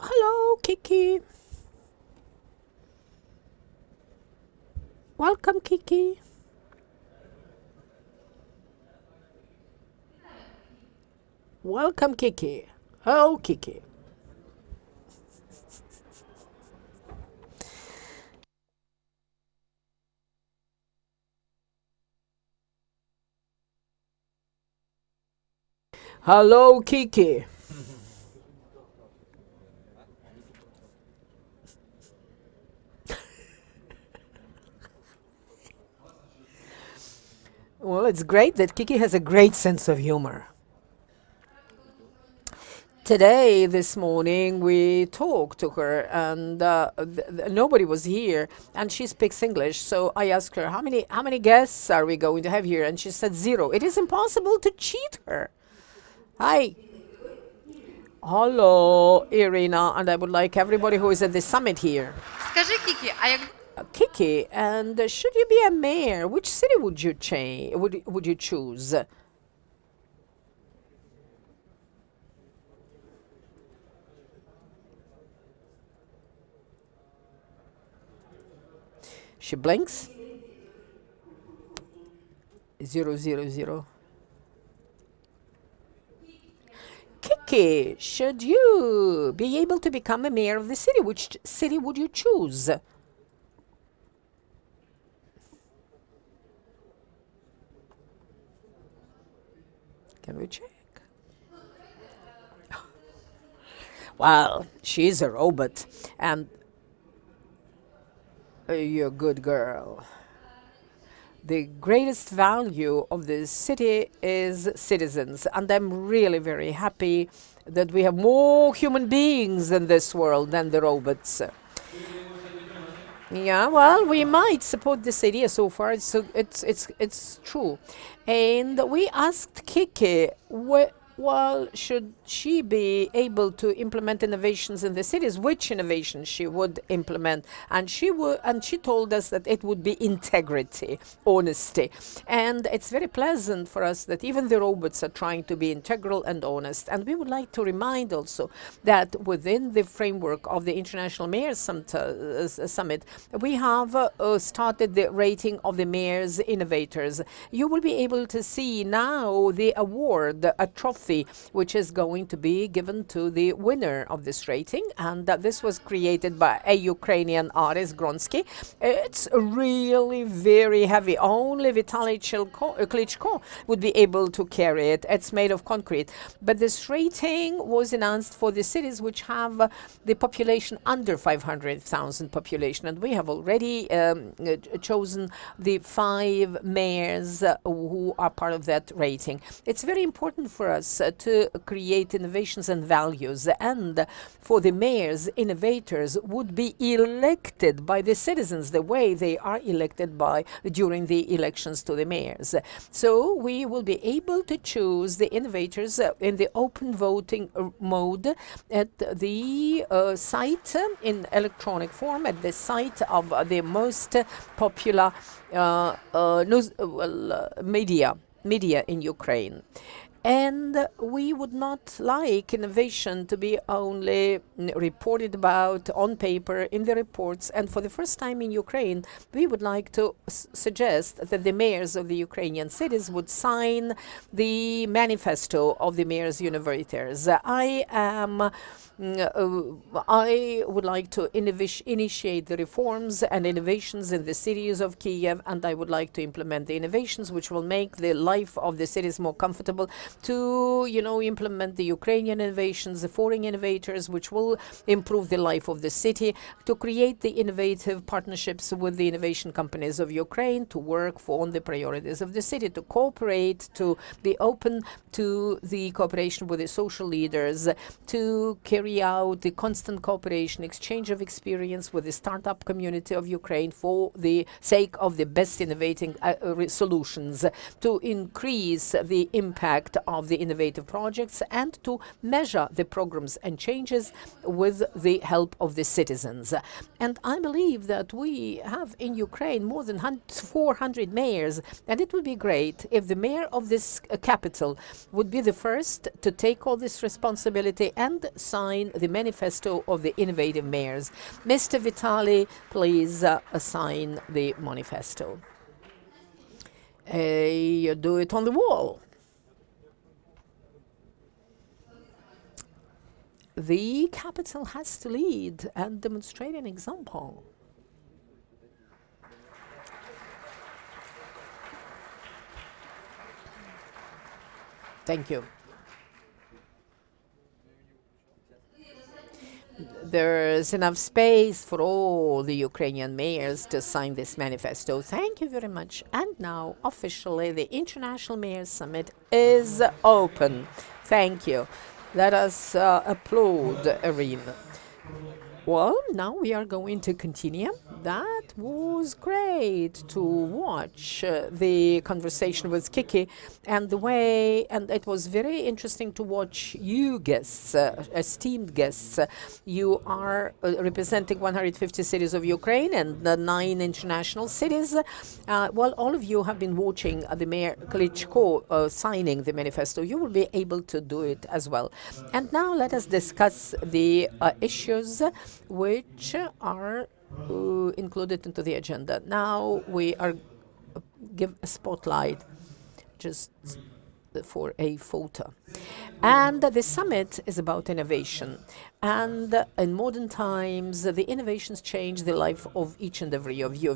Hello, Kiki. Welcome, Kiki. Welcome, Kiki. Oh, Kiki. Hello, Kiki. Well, it's great that Kiki has a great sense of humor. Today, this morning, we talked to her, and nobody was here, and she speaks English. So I asked her, how many guests are we going to have here? And she said 0. It is impossible to cheat her. Hi. Hello, Irina, and I would like everybody who is at the summit here. Скажи, Кики, а як Kiki, and should you be a mayor, which city would you would you choose? She blinks. 000. Kiki, should you be able to become a mayor of the city, which city would you choose? Can we check? Well, she's a robot, and you're a good girl. The greatest value of this city is citizens, and I'm really very happy that we have more human beings in this world than the robots. Yeah, well, we might support this idea so far. It's true. And we asked Kiki, should she be able to implement innovations in the cities, which innovations she would implement? And she told us that it would be integrity, honesty. And it's very pleasant for us that even the robots are trying to be integral and honest. And we would like to remind also that within the framework of the International Mayors Summit, we have started the rating of the mayors innovators. You will be able to see now the award, a trophy, which is going to be given to the winner of this rating, and this was created by a Ukrainian artist, Gronsky. It's really very heavy. Only Vitaly Klitschko would be able to carry it. It's made of concrete. But this rating was announced for the cities which have the population under 500,000 population, and we have already chosen the 5 mayors who are part of that rating. It's very important for us to create innovations and values, and for the mayors, innovators would be elected by the citizens the way they are elected during the elections to the mayors. So we will be able to choose the innovators in the open voting mode at the site in electronic form, at the site of the most popular media in Ukraine. And we would not like innovation to be only reported about on paper in the reports. And for the first time in Ukraine, we would like to suggest that the mayors of the Ukrainian cities would sign the manifesto of the mayors universitaires. I would like to initiate the reforms and innovations in the cities of Kiev, and I would like to implement the innovations which will make the life of the cities more comfortable, to implement the Ukrainian innovations, the foreign innovators, which will improve the life of the city, to create the innovative partnerships with the innovation companies of Ukraine, to work on the priorities of the city, to cooperate, to be open to the cooperation with the social leaders, to carry out the constant cooperation, exchange of experience with the startup community of Ukraine for the sake of the best innovating solutions, to increase the impact of the innovative projects, and to measure the programs and changes with the help of the citizens. And I believe that we have in Ukraine more than 400 mayors, and it would be great if the mayor of this capital would be the first to take all this responsibility and sign the manifesto of the innovative mayors. Mr. Vitali, please sign the manifesto. You do it on the wall. The capital has to lead and demonstrate an example. Thank you. There's enough space for all the Ukrainian mayors to sign this manifesto. Thank you very much. And now, officially, the International Mayors Summit is open. Thank you. Let us applaud Arena. Well, now we are going to continue. That was great to watch the conversation with Kiki and the way, and it was very interesting to watch you guests, esteemed guests. You are representing 150 cities of Ukraine and 9 international cities. Well, all of you have been watching the Mayor Klitschko signing the manifesto. You will be able to do it as well. And now let us discuss the issues which are included into the agenda. Now we are give a spotlight just for a photo. And the summit is about innovation. And in modern times, the innovations change the life of each and every of you.